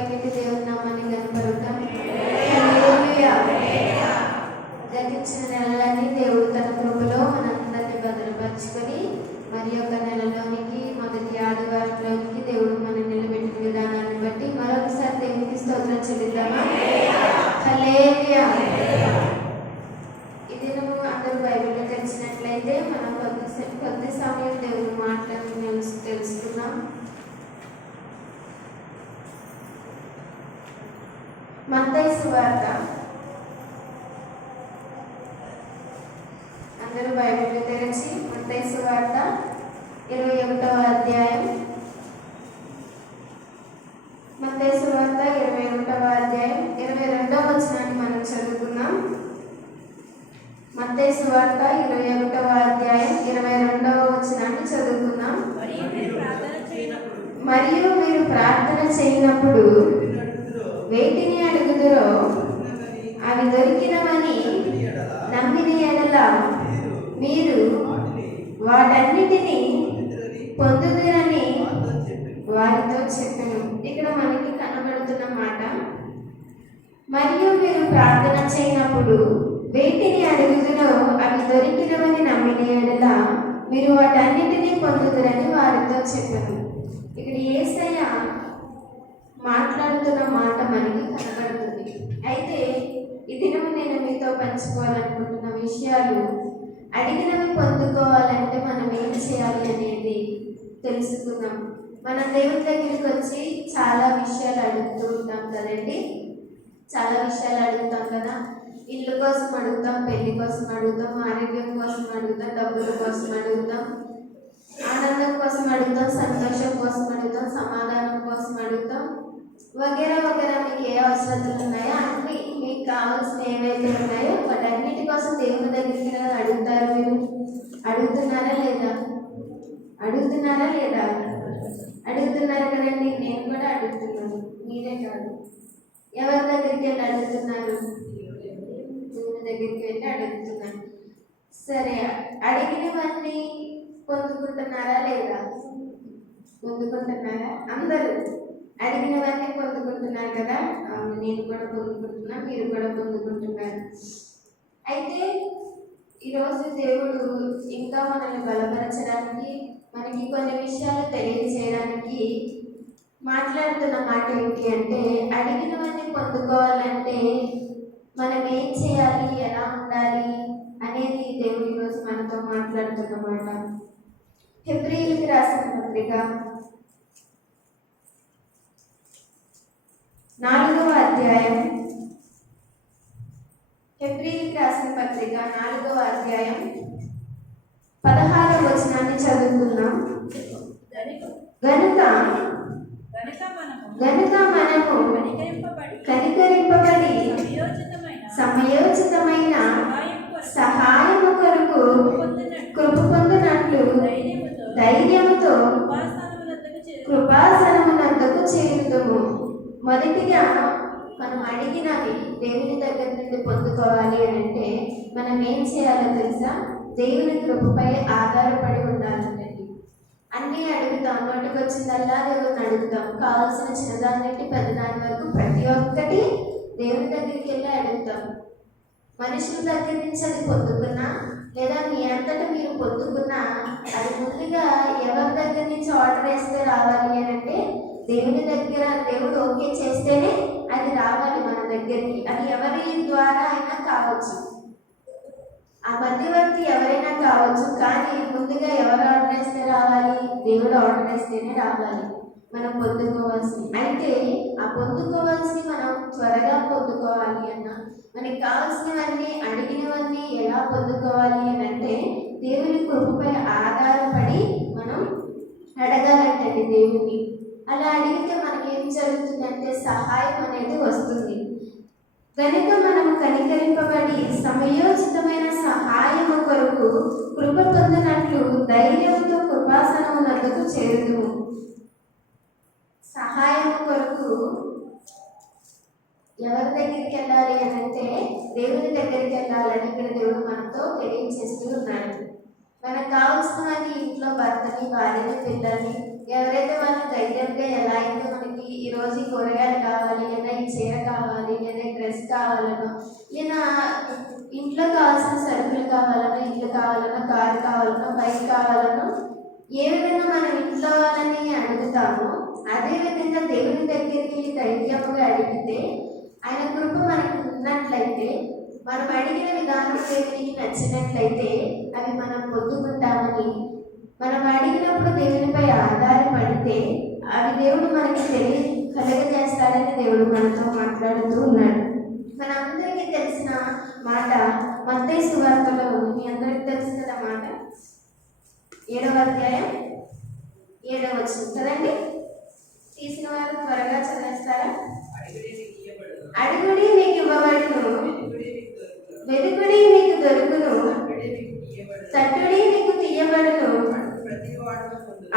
పైకెత్తి దేవుని నామాన్ని కనపరుద్దాం. హల్లెలూయా. గతించిన నెలలన్నీ దేవుడు తన కృపలో మనందరినీ భద్రపరుచుకొని మరి యొక్క నెలలోనికి మొదటి ఆదివారంలోనికి దేవుడు మనం నిలబెట్టిన విధానాన్ని బట్టి మరొకసారి దేవునికి స్తోత్రం చెల్లిద్దామా? హల్లెలూయా. ఈ దినము అందరూ బైబిల్లో తెలిసినట్లయితే మనం కొద్ది సమయం దేవుని మాటలను తెలుసుకుందాం. మత్తయి సువార్త, అందరూ బైబిల్లో తెరిచి మత్తయి సువార్త 21వ అధ్యాయం. మత్తయి సువార్త 21వ అధ్యాయం 22వ వచనాన్ని మనం చదువుకుందాం. మత్తయి సువార్త 21వ అధ్యాయం 22వ వచనాన్ని చదువుకుందాం. మరియు మీరు ప్రార్థన చేయనప్పుడు వేటిని అడుగుదురో అవి దొరికినవని నమ్మిన ఎడల మీరు వాటన్నిటినీ పొందుదురని వారితో చెప్పాను. ఇక్కడ మనకి కనబడుతున్న మాట, మరియు మీరు ప్రార్థన చేయనప్పుడు వేటిని అడుగుదురో అవి దొరికినవని నమ్మిన ఎడల మీరు వాటన్నిటినీ పొందుదురని వారితో చెప్పాను. ఇక్కడ యేసయ్య మాట్లాడుతున్న మాట మనకి కనబడుతుంది. అయితే ఈ దినం నేను మీతో పంచుకోవాలనుకుంటున్న విషయాలు, అడిగినవి పొందుకోవాలంటే మనం ఏం చేయాలి అనేది తెలుసుకుందాం. మనం దేవుని దగ్గరికి వచ్చి చాలా విషయాలు అడుగుతూ ఉంటాం కదండి. చాలా విషయాలు అడుగుతాం కదా. ఇల్లు కోసం అడుగుతాం, పెళ్లి కోసం అడుగుతాం, ఆరోగ్యం కోసం అడుగుతాం, డబ్బుల కోసం అడుగుతాం, ఆనందం కోసం అడుగుతాం, సంతోషం కోసం అడుగుతాం, సమాధానం కోసం అడుగుతాం, వగేరా వగేరా. మీకు ఏ అవసరతలు ఉన్నాయో అన్ని, మీకు కావాల్సిన ఏవైతే ఉన్నాయో వాటన్నిటి కోసం దేవుని దగ్గరికి అడుగుతారు. మీరు అడుగుతున్నారా లేదా? అడుగుతున్నారా లేదా? అడుగుతున్నారు కదండి. నేను కూడా అడుగుతున్నాను, మీరే కాదు. ఎవరి దగ్గరికి వెళ్ళి అడుగుతున్నారు? దేవుని దగ్గరికి వెళ్ళి అడుగుతున్నాను. సరే, అడిగినవన్నీ పొందుకుంటున్నారా లేదా? పొందుకుంటున్నారా? అందరూ అడిగినవన్నీ పొందుకుంటున్నారు కదా. నేను కూడా పొందుకుంటున్నా, మీరు కూడా పొందుకుంటున్నారు. అయితే ఈరోజు దేవుడు ఇంకా మనల్ని బలపరచడానికి, మనకి కొన్ని విషయాలు తెలియజేయడానికి మాట్లాడుతున్న మాట ఏంటి అంటే, అడిగినవన్నీ పొందుకోవాలంటే మనం ఏం చేయాలి, ఎలా ఉండాలి అనేది దేవుడు ఈరోజు మనతో మాట్లాడుతున్నమాట. హెబ్రీయులకు రాసిన పత్రిక 4వ అధ్యాయం. హెబ్రీయులకు రాసిన పత్రిక 4వ అధ్యాయం 16వ వచనాన్ని చదువుకుందాం. గనుక మనము కనికరింపబడి సమయోచితమైన సహాయము కొరకు కృప పొందినట్లు ధైర్యముతో కృపాసనమునద్దకు చేరుతాము. మొదటిగా మనం అడిగినవి దేవుని దగ్గర నుండి పొందుకోవాలి అని అంటే మనం ఏం చేయాలో తెలుసా? దేవుని కృపపై ఆధారపడి ఉండాలండి. అన్నీ అడుగుతాం, నోటికి వచ్చిందల్లా దేవుని అడుగుతాం. కావాల్సిన చిన్నదాని నుండి పెద్దదాని వరకు ప్రతి ఒక్కటి దేవుని దగ్గరికి వెళ్ళి అడుగుతాం. మనుషుల దగ్గర నుంచి అది పొందుకున్నా లేదా మీ అంతటా మీరు పొందుకున్నా అది ముందుగా ఎవరి దగ్గర నుంచి ఆర్డర్ వేస్తే రావాలి అని అంటే దేవుని దగ్గర దేవుడు ఓకే చేస్తేనే అది రావాలి మన దగ్గరికి. అది ఎవరి ద్వారా అయినా కావచ్చు, ఆ మధ్యవర్తి ఎవరైనా కావచ్చు, కానీ ముందుగా ఎవరు ఆర్డర్ వేస్తే రావాలి? దేవుడు ఆర్డర్ వేస్తేనే రావాలి మనం పొందుకోవాల్సింది. అయితే ఆ పొందుకోవాల్సింది మనం త్వరగా పొందుకోవాలి అన్నా, మనకి కావాల్సినవన్నీ అడిగినవన్నీ ఎలా పొందుకోవాలి అని అంటే దేవుని కృపపై ఆధారపడి మనం అడగాలంటండి దేవుని. అలా అడిగితే మనకేం జరుగుతుందంటే సహాయం అనేది వస్తుంది. కనుక మనం కనికరింపబడి సమయోచితమైన సహాయము కొరకు కృప పొందినట్లు ధైర్యంతో కృపాసనమునద్దకు చేరుదుము. సహాయం కొరకు ఎవరి దగ్గరికి వెళ్ళాలి అని అంటే దేవుని దగ్గరికి వెళ్ళాలని ఇక్కడ దేవుడు మనతో తెలియజేస్తూ ఉన్నాడు. మనకు కావాల్సినవన్నీ ఇంట్లో భర్తని, భార్యని, పిల్లల్ని ఎవరైతే వాళ్ళు ధైర్యంగా ఎలా అయితే మనకి దేవుడికి ఈరోజు ఈ కూరగాయలు కావాలి, లేదా ఈ చీర కావాలి, లేదా ఈ డ్రెస్ కావాలనో, లేదా ఇంట్లో కావాల్సిన సరుకులు కావాలనో, ఇల్లు కావాలనో, కారు కావాలనో, బైక్ కావాలనో, ఏ విధంగా మనం ఇంట్లో వాళ్ళని అడుగుతామో అదే విధంగా దేవుని దగ్గరికి ధైర్యంగా అడిగితే ఆయన కృప మనకు ఉన్నట్లయితే, మనం అడిగిన విధానం దేవునికి నచ్చినట్లయితే అవి మనం పొందుకుంటామని, మనం అడిగినప్పుడు దేవునిపై ఆధారపడితే అవి దేవుడు మనకి కలగజేస్తాడని దేవుడు మనతో మాట్లాడుతూ ఉన్నాడు. మనందరికీ తెలిసిన మాట మత్తయి సువార్తలో ఉంది. మీ అందరికీ తెలుసు కదా మాట. 7వ అధ్యాయం 7వ వచనం కదండి. తీసిన వారు త్వరగా చదివేస్తారా? అడుగుడి మీకు ఇవ్వబడును, వెదుకుడి మీకు దొరుకును, తట్టుడి మీకు తీయబడును,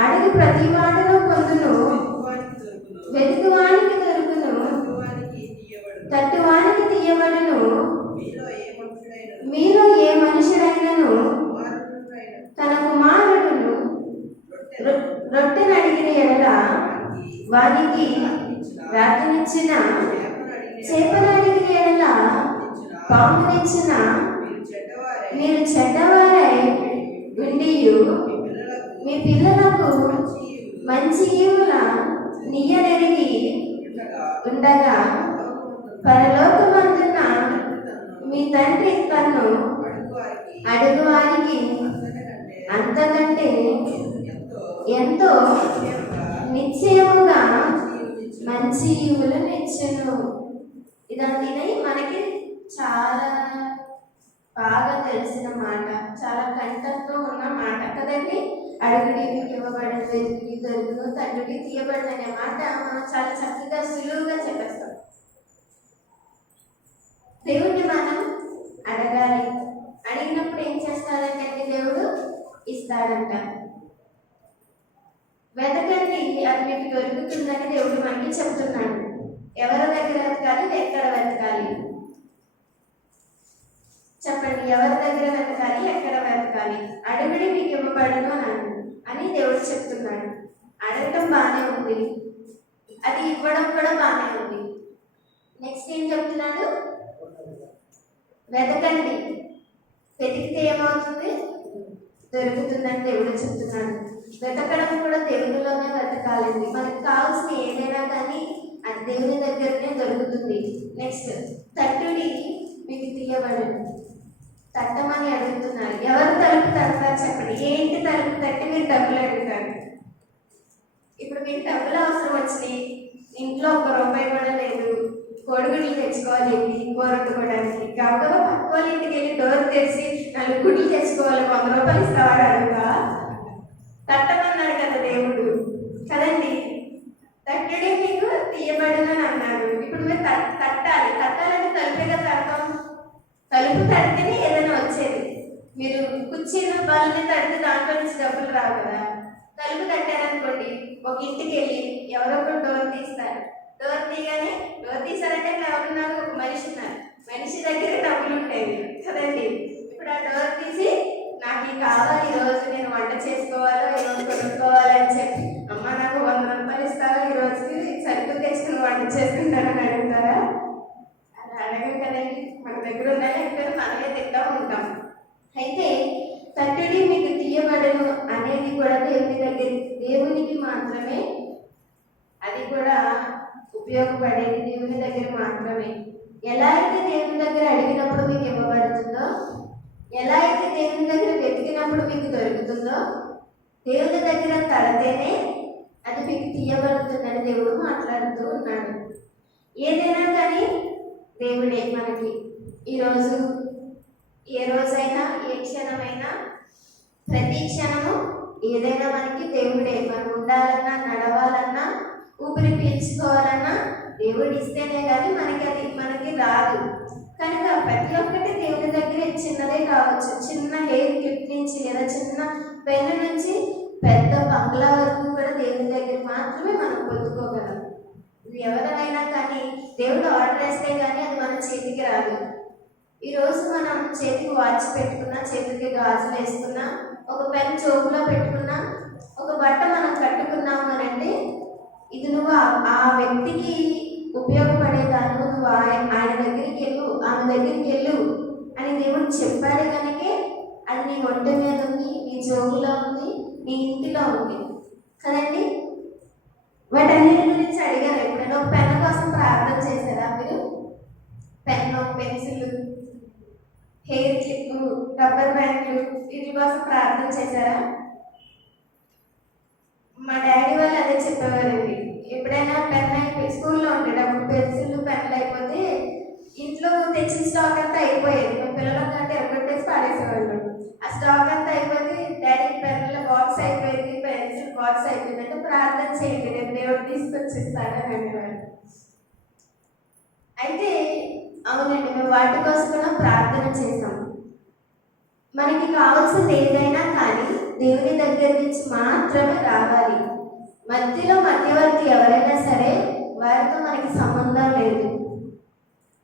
అడుగు ప్రతి వాడును పొందును, వెదుకువానికి దొరుకును, తట్టువానికి తీయబడును. మీలో ఏ మనుషుడైనను తన కుమారుడును రొట్టెను అడిగిన ఎడల వానికి రాత్రినిచ్చిన, చేపను అడిగిన ఎడల పామునిచ్చిన, మీరు చెడ్డవారై ఉండియు మీ పిల్లలకు మంచి ఈవుల నీయనెరిగి ఉండగా పరలోకమందున్న మీ తండ్రి తన్ను అడుగువారికి అంతకంటే ఎంతో నిశ్చయముగా మంచి ఈవులు నిచ్చెను. ఇదంతా మనకి చాలా బాగా తెలిసిన మాట, చాలా కంఠంతో ఉన్న మాట కదండి. అడుగుడి మీకు ఇవ్వబడిన, వెతుకుడి దొరుకును, తండ్రికి తీయబడిన అనే మాట మనం చాలా చక్కగా సులువుగా చెప్పేస్తాం. దేవుడిని మనం అడగాలి. అడిగినప్పుడు ఏం చేస్తాడంటే దేవుడు ఇస్తాడంట. వెతకండి అది మీకు దొరుకుతుందని దేవుడు మనకి చెప్తున్నాడు. ఎవరి దగ్గర వెతకాలి, ఎక్కడ వెతకాలి చెప్పండి. ఎవరి దగ్గర వెతకాలి, ఎక్కడ వెతకాలి? అడుగుడి మీకు ఇవ్వబడును అని దేవుడు చెప్తున్నాడు. అడగటం బాగానే ఉంది, అది ఇవ్వడం కూడా బాగానే ఉంది. నెక్స్ట్ ఏం చెప్తున్నాడు? వెతకండి, వెతికితే ఏమవుతుంది? దొరుకుతుందని దేవుడు చెప్తున్నాడు. వెతకడం కూడా దేవునిలోనే వెతకాలండి. మనకు కావాల్సిన ఏదైనా కానీ అది దేవుని దగ్గరనే దొరుకుతుంది. నెక్స్ట్ తట్టుడి మీకు తీయబడదు. తట్టమని అడుగుతున్నారు. ఎవరు తలుపు తడతారు చెప్పండి. ఏంటి తలుపు తట్టి మీరు డబ్బులు అడుగుతారు? ఇప్పుడు మీకు డబ్బులు అవసరం వచ్చినాయి, ఇంట్లో ₹1 కూడా లేదు, కోడిగుడ్లు తెచ్చుకోవాలి, కూర వండుకోవడానికి. గబగబా పక్క వాళ్ళ ఇంటికి వెళ్ళి డోర్ తెరిచి 4 గుడ్లు తెచ్చుకోవాలి, ₹100 ఇస్తావాడు అడుగుతా? తట్టమన్నాడు కదా దేవుడు కదండి. తట్టుడే మీకు తీయబడనని అన్నాడు. ఇప్పుడు మీరు తట్టాలి. తట్టాలంటే తలుపేగా తడతాం. తలుపు తడితేనే ఏదైనా వచ్చేది. మీరు కుర్చీలు బల్లని తడితే దాంట్లో నుంచి డబ్బులు రావు కదా. తలుపు తట్టారనుకోండి, ఒక ఇంటికి వెళ్ళి ఎవరో ఒకరు డోర్ తీస్తారు. డోర్ తీయగానే డోర్ తీసారంటే ఎవరున్నారు? ఒక మనిషి ఉన్నారు. మనిషి దగ్గర డబ్బులు ఉంటాయి కదండి. ఇప్పుడు ఆ డోర్ తీసి నాకు ఇది కావాలి, ఈరోజు నేను వంట చేసుకోవాలో ఏమో కొనుక్కోవాలి అని చెప్పి, అమ్మ నాకు ₹100 ఇస్తావా, ఈరోజుకి సరుకులు తెచ్చుకుని వంట చేసుకుంటానని అడుగుతారా? అలా అడగం కదండి. మన దగ్గర ఉన్నాయి అంటే మనమే తింటా ఉంటాం. అయితే తట్టుడి మీకు తీయబడను అనేది కూడా దేవునికి మాత్రమే, అది కూడా ఉపయోగపడేది దేవుని దగ్గర మాత్రమే. ఎలా అయితే దేవుని దగ్గర అడిగినప్పుడు మీకు ఇవ్వబడుతుందో, ఎలా అయితే దేవుని దగ్గర వెతికినప్పుడు మీకు దొరుకుతుందో, దేవుని దగ్గర తడితేనే అది మీకు తీయబడుతుందని దేవుడు మాట్లాడుతూ ఉన్నాడు. ఏదైనా కానీ దేవుడే మనకి. ఈరోజు ఏ రోజైనా, ఏ క్షణమైనా, ప్రతి క్షణము ఏదైనా మనకి దేవుడే. మనం ఉండాలన్నా, నడవాలన్నా, ఊపిరి పీల్చుకోవాలన్నా దేవుడు ఇస్తేనే కానీ మనకి రాదు. కనుక ప్రతి ఒక్కటి దేవుని దగ్గర చిన్నదే కావచ్చు. చిన్న హెయిర్ క్లిప్ నుంచి లేదా చిన్న పెన్ను నుంచి పెద్ద బంగ్లా వరకు కూడా దేవుని దగ్గర మాత్రమే మనం పొందుకోగలం. ఇది ఎవరైనా కానీ దేవుడు ఆర్డర్ వేస్తే కానీ అది మన చేతికి రాదు. ఈరోజు మనం చేతికి వాచ్ పెట్టుకున్నా, చేతికి గాజులు వేసుకున్నా, ఒక పెన్ జోబులో పెట్టుకున్నా, ఒక బట్ట మనం కట్టుకున్నాము అని అంటే ఇది నువ్వు ఆ వ్యక్తికి ఉపయోగపడేదాన్ని నువ్వు ఆయన దగ్గరికి వెళ్ళు, ఆమె దగ్గరికి వెళ్ళు అని దేవుడు చెప్పాడు కనుకే అది నీ ఒంటి మీద ఉంది, నీ జోబులో ఉంది, నీ ఇంటిలో ఉంది కదండి. వాటన్నిటి గురించి అడిగారు ఎప్పుడైనా? ఒక పెన్ కోసం ప్రార్థన చేశారా మీరు? Pen, pencil, hair clip, rubber బ్యాండ్లు వీటి కోసం ప్రార్థన చేశారా? మా డాడీ వాళ్ళు అదే చెప్పేవారండి. ఎప్పుడైనా పెన్ అయిపోయి స్కూల్లో ఉండేటప్పుడు పెన్సిల్ పెన్లు అయిపోతే ఇంట్లో తెచ్చిన స్టాక్ అంతా అయిపోయేది. మా పిల్లలు కంటే ఎరగొట్టేసి పాడేసేవాళ్ళు. ఆ స్టాక్ అంతా అయిపోతే డాడీ పెన్నుల బాక్స్ అయిపోయింది, పెన్సిల్ బాక్స్ అయిపోయింది అంటే ప్రార్థన చేయండి, రేపు దేవుడు తీసుకొచ్చిస్తాడని అనేవాడు. అయితే అవునండి, మేము వాటి కోసం కూడా ప్రార్థన చేసాం. మనకి కావాల్సింది ఏదైనా కానీ దేవుని దగ్గర నుంచి మాత్రమే రావాలి. మధ్యలో మధ్యవర్తి ఎవరైనా సరే వారితో మనకి సంబంధం లేదు.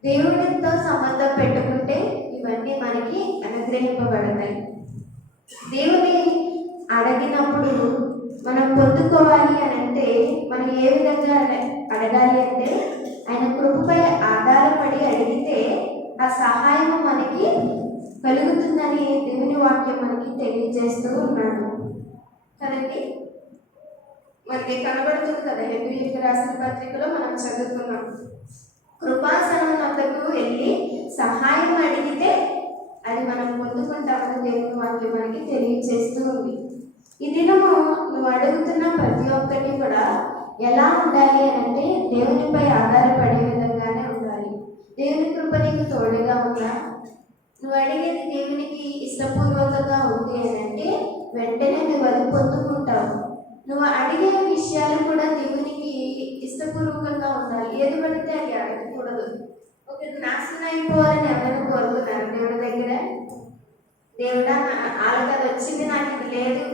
దేవుడితో సంబంధం పెట్టుకుంటే ఇవన్నీ మనకి అనుగ్రహింపబడతాయి. దేవుని అడిగినప్పుడు మనం పొందుకోవాలి అని అంటే మనం ఏ విధంగా అడగాలి అంటే ఆయన కృపపై ఆధారపడి అడిగితే ఆ సహాయం మనకి కలుగుతుందని దేవుని వాక్యం మనకి తెలియజేస్తూ ఉన్నాడు కదండి. మనకి కనబడుతుంది కదా, హెబ్రీయులకు రాసిన పత్రికలో మనం చదువుకున్నాం. కృపాసనం వద్దకు వెళ్ళి సహాయం అడిగితే అది మనం పొందుకుంటామని దేవుని వాక్యం మనకి తెలియజేస్తూ ఉంది. ఈ దినము నువ్వు అడుగుతున్న ప్రతి ఒక్కటి కూడా ఎలా ఉండాలి అని అంటే దేవునిపై ఆధారపడే విధంగానే ఉండాలి. దేవుని కృప నీకు తోడుగా ఉందా? నువ్వు అడిగేది దేవునికి ఇష్టపూర్వకంగా ఉంది అని అంటే వెంటనే నువ్వు అది పొందుకుంటావు. నువ్వు అడిగే విషయాలు కూడా దేవునికి ఇష్టపూర్వకంగా ఉండాలి. ఏది పడితే అది అడగకూడదు. ఒకరు నాశనం అయిపోవాలని ఎవరైనా కోరుకున్నారు దేవుడి దగ్గర? దేవుడా వాళ్ళకి అది వచ్చింది, నాకు ఇది లేదు,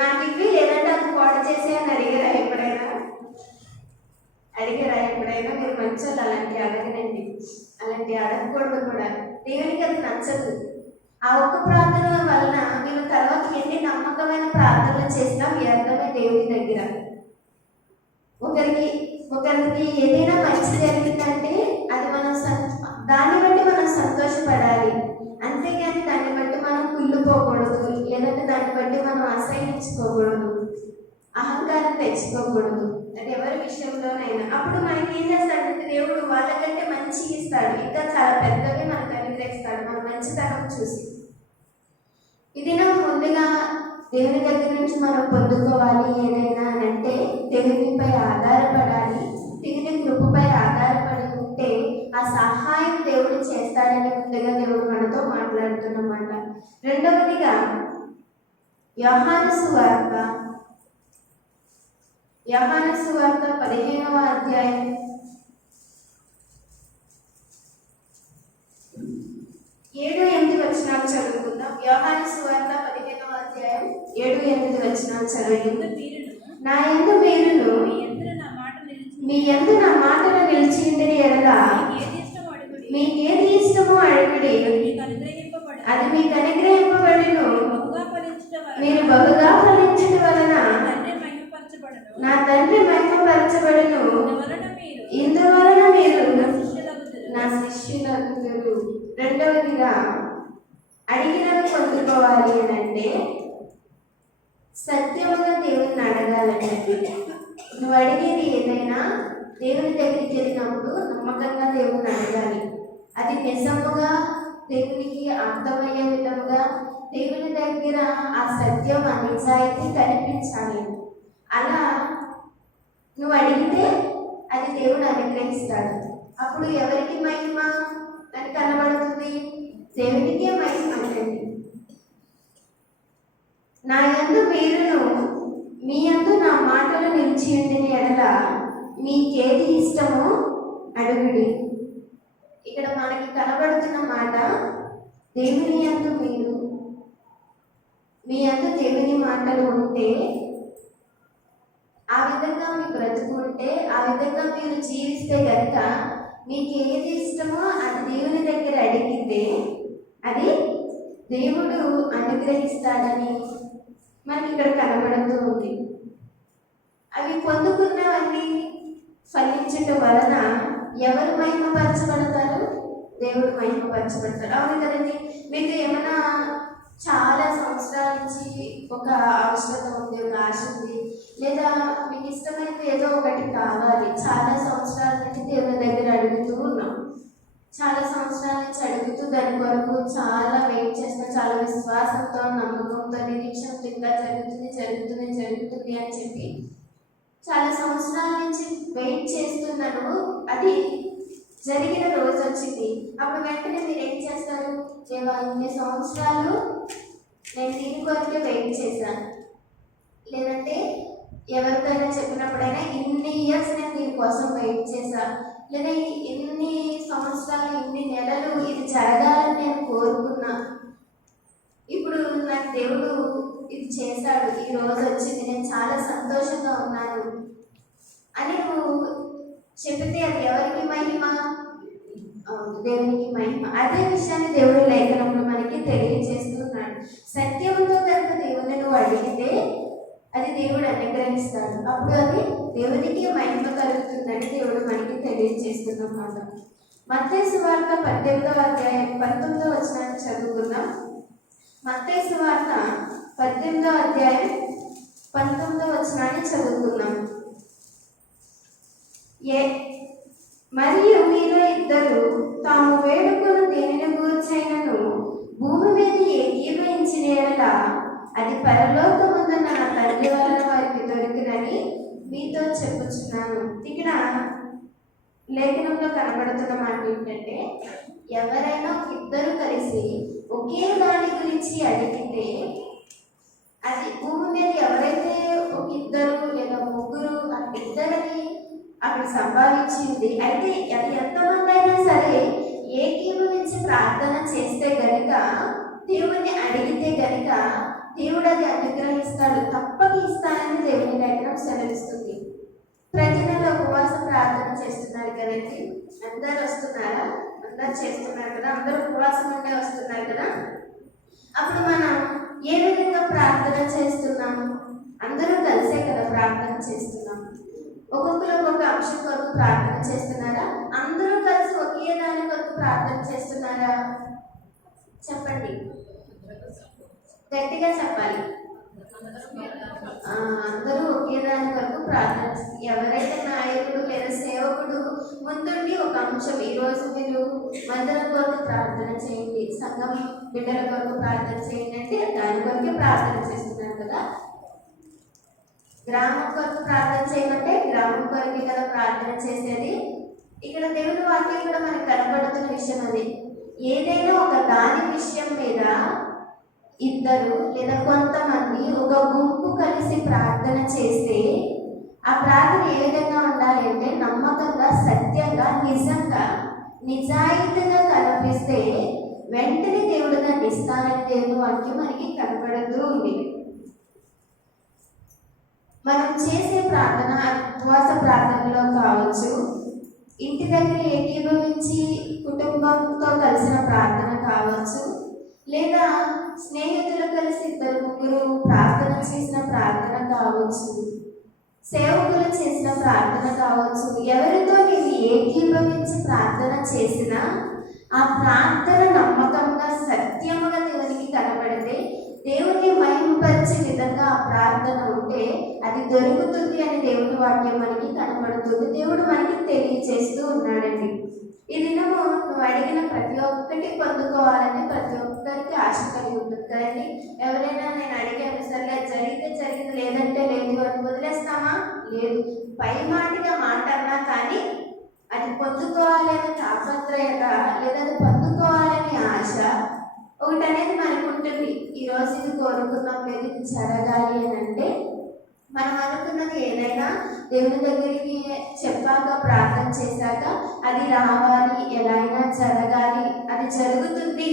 నాకు ఇవి లేదంటే అది పాడు చేసే అని అడిగారా ఎప్పుడైనా? మీరు మంచోళ్ళు అలాంటి అడగనండి, అలాంటి అడగకూడదు కూడా. దేవునికి అది నచ్చదు. ఆ ఒక్క ప్రార్థన వలన మీరు తర్వాత ఎన్ని నమ్మకమైన ప్రార్థనలు చేసినా వ్యర్థమే దేవుని దగ్గర. ఒకరికి ఏదైనా మంచి జరిగిందంటే అది మనం దాన్ని బట్టి మనం సంతోషపడాలి, అంతేగాని దాన్ని బట్టి మనం కుళ్ళిపోకూడదు, లేదంటే దాన్ని బట్టి మనం అసహించుకోకూడదు, అహంకారం తెచ్చుకోకూడదు. అంటే ఎవరి విషయంలోనైనా అప్పుడు మనకి ఏం చేస్తాడంటే దేవుడు వాళ్ళకంటే మంచి ఇస్తాడు, ఇంకా చాలా పెద్దవి మనకు అనుగ్రహిస్తాడు మన మంచితనం చూసి. ఇది ముందుగా దేవుని దగ్గర నుంచి మనం పొందుకోవాలి ఏదైనా అని అంటే దేవునిపై ఆధారపడాలి. దేవుని కృపపై ఆధారపడి ఉంటే ఆ సహాయం దేవుడు చేస్తాడని ముందుగా దేవుడు మనతో మాట్లాడుతున్నమాట. రెండవదిగా యోహాను సువార్త 15వ అధ్యాయం 7-8 వచనాలు చదువుకుందాం. యోహాను సువార్త 15వ అధ్యాయం 7-8 వచనాలు చదువుకుందాం. నా యందు మీరును మీ యందు నా మాటలు నిలిచి ఉండిన యెడల మీకు ఏది ఇష్టమో అడుగుడి, అది మీకు అనుగ్రహింపబడును. మీరు బహుగా ఫలించడం వలన నా తండ్రి మహిమపరచబడును. ఇందువలన మీరు నా శిష్యులగుదురు. రెండవదిగా అడిగినవి పొందుకోవాలి అని అంటే సత్యముగా దేవుని అడగాలంటే, నువ్వు అడిగేది ఏదైనా దేవుని దగ్గరికి వెళ్ళినప్పుడు నమ్మకంగా దేవుని అడగాలి. అది నిజముగా దేవునికి అర్థమయ్యే విధముగా దేవుని దగ్గర ఆ సత్యం ఆ నిజాయితీ కనిపించాలి. అలా నువ్వు అడిగితే అది దేవుడు అనుగ్రహిస్తాడు. అప్పుడు ఎవరికి మహిమ అని కనబడుతుంది? దేవునికే మహిమ అంటండి. నా యందు మీరును మీ యందు నా మాటలు నిలిచి ఉండిన యెడల మీకేది ఇష్టమో అడుగుడి. ఇక్కడ మనకి కనబడుతున్న మాట దేవుని యందు మీరు, మీ యందు దేవుని మాటలు ఉంటే, ఆ విధంగా మీ బ్రతుకు ఉంటే, ఆ విధంగా మీరు జీవిస్తే కనుక మీకు ఏది ఇష్టమో అది దేవుని దగ్గర అడిగితే అది దేవుడు అనుగ్రహిస్తాడని మనకి ఇక్కడ కనబడుతూ ఉంది. అవి పొందుకున్నవన్నీ ఫలించటం వలన ఎవరు మహిమపరచబడతారు? దేవుడు మహిమపరచబడతారు. అవును కదండి. మీకు ఏమైనా చాలా సంవత్సరాల నుంచి ఒక అవసరత ఉంది, ఒక ఆశ ఉంది, లేదా మీకు ఇష్టమైనది ఏదో ఒకటి కావాలి, చాలా సంవత్సరాల నుంచి దేవుని దగ్గర అడుగుతూ ఉన్నాం, చాలా సంవత్సరాల నుంచి అడుగుతూ దాని కొరకు చాలా వెయిట్ చేస్తున్నా, చాలా విశ్వాసంతో, నమ్మకంతో, నిరీక్షణతో ఇంకా జరుగుతుంది అని చెప్పి చాలా సంవత్సరాల నుంచి వెయిట్ చేస్తున్నాను. అది జరిగిన రోజు వచ్చింది. అప్పుడు వెంటనే మీరు ఏం చేస్తారు? దేవా, ఇన్ని సంవత్సరాలు నేను దీని కొరకే వెయిట్ చేశాను, లేదంటే ఎవరికైనా చెప్పినప్పుడైనా ఇన్ని ఇయర్స్ నేను దీనికోసం వెయిట్ చేశాను, లేదా ఇన్ని సంవత్సరాలు, ఇన్ని నెలలు ఇది జరగాలని నేను కోరుకున్నా, ఇప్పుడు నాకు దేవుడు ఇది చేశాడు, ఈ రోజు వచ్చింది, నేను చాలా సంతోషంగా ఉన్నాను అని నువ్వు చెబితే అది ఎవరికి మహిమ? దేవునికి మహిమ. అదే విషయాన్ని దేవుడి లేఖనంలో మనకి తెలియజేస్తున్నాడు. సత్యంతో కనుక దేవుని నువ్వు అడిగితే అది దేవుడు అనుగ్రహిస్తాడు. అప్పుడు అది దేవునికి మహిమ కలుగుతుందని దేవుడు మనకి తెలియజేస్తున్నమాట. మత్తయి సువార్త 18వ అధ్యాయం 19వ వచనాన్ని చదువుకుందాం. మత్తయి సువార్త 18వ అధ్యాయం 19వ వచనాన్ని చదువుకుందాం. మరియు మీలో ఇద్దరు తాము వేడుకొని దేనిని గూర్చైనను భూమి మీద ఏకీభవించిన యెడల అది పరలోకమందున్న నా తండ్రి వలన వారికి దొరికినని మీతో చెప్పుచున్నాను. ఇక్కడ లేఖనంలో కనబడుతున్న మాట ఏంటంటే, ఎవరైనా ఇద్దరు కలిసి ఒకే దాని గురించి అడిగితే, అది భూమి మీద ఎవరైతే ఒక ఇద్దరు లేదా ముగ్గురు ఆ ఇద్దరిని అక్కడ సంభావించింది అయితే, అది ఎంతమంది అయినా సరే ఏకీభవించి ప్రార్థన చేస్తే గనుక, దేవుడిని అడిగితే గనుక దేవుడు అది అనుగ్రహిస్తాడు, తప్పక ఇస్తానని దేవుని లేఖనం సెలవిస్తుంది. ప్రతి నెల ఉపవాస ప్రార్థన చేస్తున్నారు కదండి, అందరు వస్తున్నారా? అందరు చేస్తున్నారు కదా, అందరూ ఉపవాసం ఉండే వస్తున్నారు కదా. అప్పుడు మనం ఏ విధంగా ప్రార్థన చేస్తున్నాము? అందరూ కలిసే కదా ప్రార్థన చేస్తున్నాము. ఒక్కొక్కరు ఒక్కొక్క అంశం కొరకు ప్రార్థన చేస్తున్నారా? అందరూ కలిసి ఒకే దాని కొరకు ప్రార్థన చేస్తున్నారా? చెప్పండి, గట్టిగా చెప్పాలి. అందరూ ఒకే దాని కొరకు ప్రార్థన. ఎవరైతే నాయకుడు లేదా సేవకుడు ముందుండి ఒక అంశం, ఈరోజు మీరు మందిరం కొరకు ప్రార్థన చేయండి, సంఘం బిడ్డల కొరకు ప్రార్థన చేయండి అంటే దాని కొరకే ప్రార్థన చేస్తున్నారు కదా. గ్రామం కొరకు ప్రార్థన చేయమంటే గ్రామం కొరకే కదా ప్రార్థన చేసేది. ఇక్కడ దేవుని వాక్యం కూడా మనకు కనబడుతున్న విషయం అది. ఏదైనా ఒక దాని విషయం మీద ఇద్దరు లేదా కొంతమంది ఒక గుంపు కలిసి ప్రార్థన చేస్తే ఆ ప్రార్థన ఏ విధంగా ఉండాలి అంటే, నమ్మకంగా, సత్యంగా, నిజంగా, నిజాయితీగా కనిపిస్తే వెంటనే దేవుడు దాన్ని ఇస్తానని దేవుని వాక్యం మనకి కనబడుతూ ఉంది. మనం చేసే ప్రార్థన ఉపవాస ప్రార్థనలో కావచ్చు, ఇంటి దగ్గర ఏకీభవించి కుటుంబంతో కలిసిన ప్రార్థన కావచ్చు, లేదా స్నేహితులు కలిసి ఇద్దరు ముగ్గురు ప్రార్థన చేసిన ప్రార్థన కావచ్చు, సేవకులు చేసిన ప్రార్థన కావచ్చు. ఎవరితో నీవు ఏకీభవించి ప్రార్థన చేసినా ఆ ప్రార్థన నమ్మకంగా, సత్యముగా దేవునికి కనబడితే, దేవుని మహిమపరిచే విధంగా ఆ ప్రార్థన ఉంటే అది దొరుకుతుంది అని దేవుని వాక్యం మనకి కనబడుతుంది. దేవుడు మనకి తెలియచేస్తూ ఉన్నాడండి. ఈ దినము నువ్వు అడిగిన ప్రతి ఒక్కటి పొందుకోవాలని ప్రతి ఒక్కరికి ఆశ కలిగి ఉంటుంది కదండి. ఎవరైనా నేను అడిగాను, సరే జరిగితే జరిగింది, లేదంటే లేదు అని వదిలేస్తామా? లేదు. పై మాటిగా మాట అన్నా కానీ అది పొందుకోవాలనే తాపత్రయత, లేదా అది పొందుకోవాలనే ఆశ ఒకటి అనేది మనకు ఉంటుంది. ఈరోజు ఇది కోరుకున్నాం, లేదు ఇది జరగాలి అని అంటే, మనం అనుకున్నది ఏదైనా దేవుని దగ్గరికి చెప్పాక, ప్రార్థన చేశాక అది రావాలి, ఎలా అయినా జరగాలి, అది జరుగుతుంది,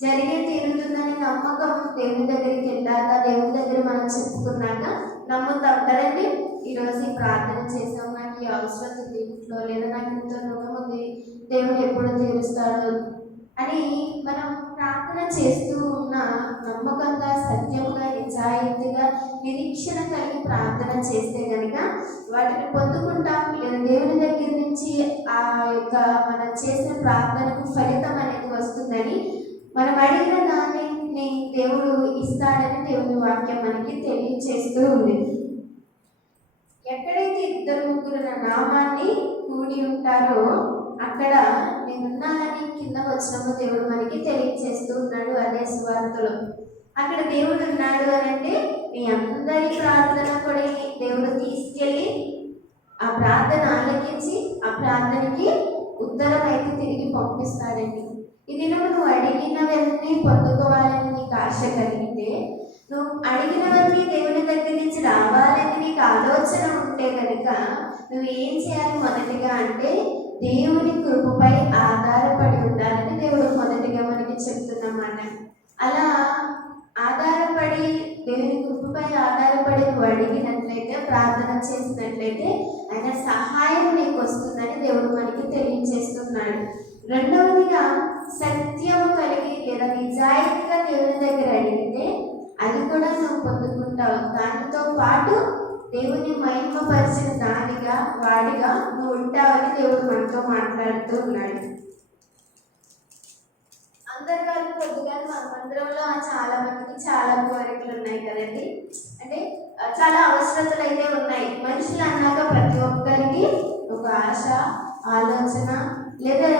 జరిగే తీరుతుందని నమ్మకం దేవుని దగ్గరికి వెళ్ళాక, దేవుని దగ్గర మనం చెప్పుకున్నాక నమ్ముతాం కదండి. ఈరోజు ఈ ప్రార్థన చేసాం, నాకు ఈ అవసరం ఉంది ఇంట్లో, లేదా నాకు ఇంత రుణం ఉంది, దేవుడు ఎప్పుడు తీరుస్తాడు అని మనం ప్రార్థన చేస్తూ ఉన్న నమ్మకంగా, సత్యంగా, నిజాయితీగా, నిరీక్షణ కలిగి ప్రార్థన చేస్తే కనుక వాటిని పొందుకుంటాం. లేదా దేవుని దగ్గర నుంచి ఆ యొక్క మనం చేసిన ప్రార్థనకు ఫలితం అనేది వస్తుందని, మనం అడిగిన దాన్ని దేవుడు ఇస్తాడని దేవుని వాక్యం మనకి తెలియచేస్తూ ఉంది. ఎక్కడైతే ఇద్దరు ముగ్గురు నా నామాన్ని కూడి ఉంటారో అక్కడ నేనున్నానని కింద వచనము దేవుడు మనకి తెలియచేస్తూ ఉన్నాడు. అదే సువార్తలో అక్కడ దేవుడు ఉన్నాడు అని అంటే మీ అందరి ప్రార్థన కూడా దేవుడు తీసుకెళ్ళి ఆ ప్రార్థన ఆలకించి ఆ ప్రార్థనకి ఉత్తరం అయితే తిరిగి పంపిస్తాడండి. ఇది నువ్వు అడిగినవన్నీ పొందుకోవాలని నీకు ఆశ కలిగితే, నువ్వు అడిగినవన్నీ దేవుని దగ్గర నుంచి రావాలని నీకు ఆలోచన ఉంటే కనుక నువ్వు ఏం చేయాలి మొదటిగా అంటే దేవుని కృపపై ఆధారపడి ఉండాలని దేవుడు మొదటిగా మనకి చెప్తున్నమాట. అలా ఆధారపడి దేవుని కృపపై ఆధారపడి నువ్వు అడిగినట్లయితే, ప్రార్థన చేసినట్లయితే ఆయన సహాయం నీకు వస్తుందని దేవుడు మనకి తెలియజేస్తున్నాడు. రెండవదిగా సత్యము కలిగి లేదా నిజాయితీగా దేవుని దగ్గర అడిగితే అది కూడా నువ్వు పొందుకుంటావు. దానితో పాటు దేవుని మహిమపరిచిన దానిగా వాడిగా నువ్వు ఉంటావని దేవుడు మనతో మాట్లాడుతూ ఉన్నాడు. అందరి వరకు కొద్దిగా మన మందిరంలో చాలా మందికి చాలా కోరికలు ఉన్నాయి కదండి. అంటే చాలా అవసరతలు అయితే ఉన్నాయి. మనుషులు అన్నాక ప్రతి ఒక్కరికి ఒక ఆశ, ఆలోచన, లేదా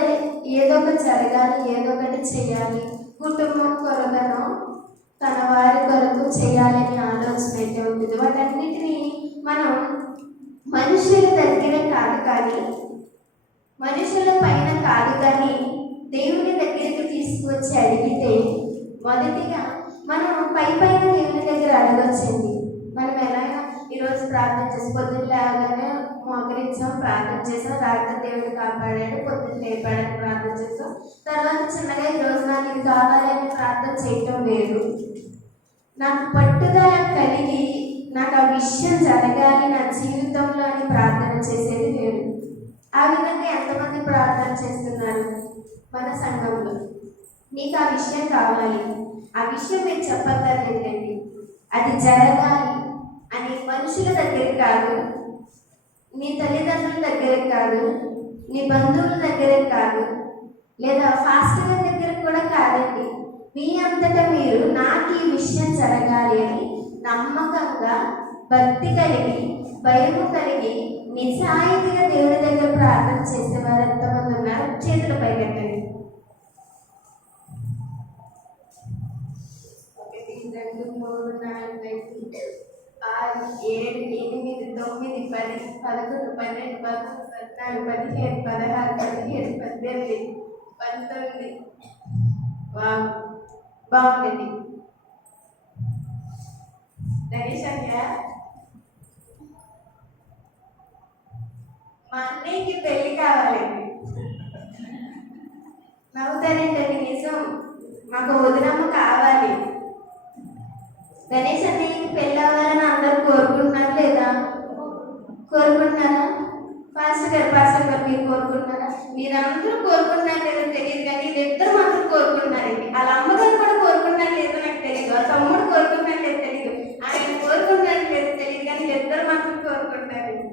ఏదో ఒకటి జరగాలి, ఏదో ఒకటి చేయాలి, కుటుంబం కొరకను తన వారి కొరకు చేయాలని ఆలోచన అయితే ఉంటుంది. వాటన్నిటినీ మనం మనుషుల దగ్గర కాదు కానీ, మనుషుల పైన కాదు కానీ దేవుని దగ్గరికి తీసుకువచ్చి అడిగితే మొదటిగా మనం పైన దేవుని దగ్గర అడగొచ్చండి. మనం ఎలాగైనా ఈరోజు ప్రార్థన చేసి పొద్దున్న లేవగానే మోకరించాం, ప్రార్థన చేసాం, రాత్రి దేవుడు కాపాడాడు, పొద్దున్న లేపాడని ప్రార్థన చేస్తాం. తర్వాత చిన్నగా ఈరోజు నాకు ఇది కావాలని ప్రార్థన చేయటం లేదు. నాకు పట్టుదల కలిగి నాకు ఆ విషయం జరగాలి నా జీవితంలో అని ప్రార్థన చేసేది లేదు. ఆ విధంగా ఎంతమంది ప్రార్థన చేస్తున్నారు మన సంఘంలో? మీకు ఆ విషయం కావాలి, ఆ విషయం మీరు చెప్పక్కర్లేదండి, అది జరగాలి అని మనుషుల దగ్గర కాదు, నీ తల్లిదండ్రుల దగ్గర కాదు, నీ బంధువుల దగ్గర కాదు, లేదా ఫాస్టర్ దగ్గర కూడా కాదండి. మీ అంతటా మీరు నాకు ఈ విషయం జరగాలి అని నమ్మకంగా, భక్తి కలిగి, భయము కలిగి, నిజాయితీగా దేవుని దగ్గర ప్రార్థన చేసేవారు ఎంతమంది ఉన్నారు? చేతుల పైకెట్టండి. 1 2 3 4 5 6 7 8 9 10 11 12 13 14 15 16 17 18 19. బాగుందండి. గణేష్ అయ్యా, మా అన్నయ్యకి పెళ్లి కావాలండి. నవ్వుతారేంటండి? నిజం, మాకు వదినమ్మ కావాలి. గణేష్ అన్నయ్యకి పెళ్ళి అవ్వాలని అందరూ కోరుకుంటున్నారు లేదా? కోరుకుంటున్నారా? పాస్టర్ గారు మీరు కోరుకుంటున్నారా? మీరందరూ కోరుకుంటున్నారు లేదో తెలియదు కానీ వీళ్ళిద్దరు మాత్రం కోరుకుంటున్నారండి. వాళ్ళ అమ్మగారు కూడా కోరుకుంటున్నారు లేదో నాకు తెలియదు, వాళ్ళ తమ్ముడు కోరుకుంటున్నారు లేదో తెలియదు, ఆయన కోరుకుంటున్నారు లేదో తెలియదు కానీ వీళ్ళిద్దరు మాత్రం కోరుకుంటున్నారండి.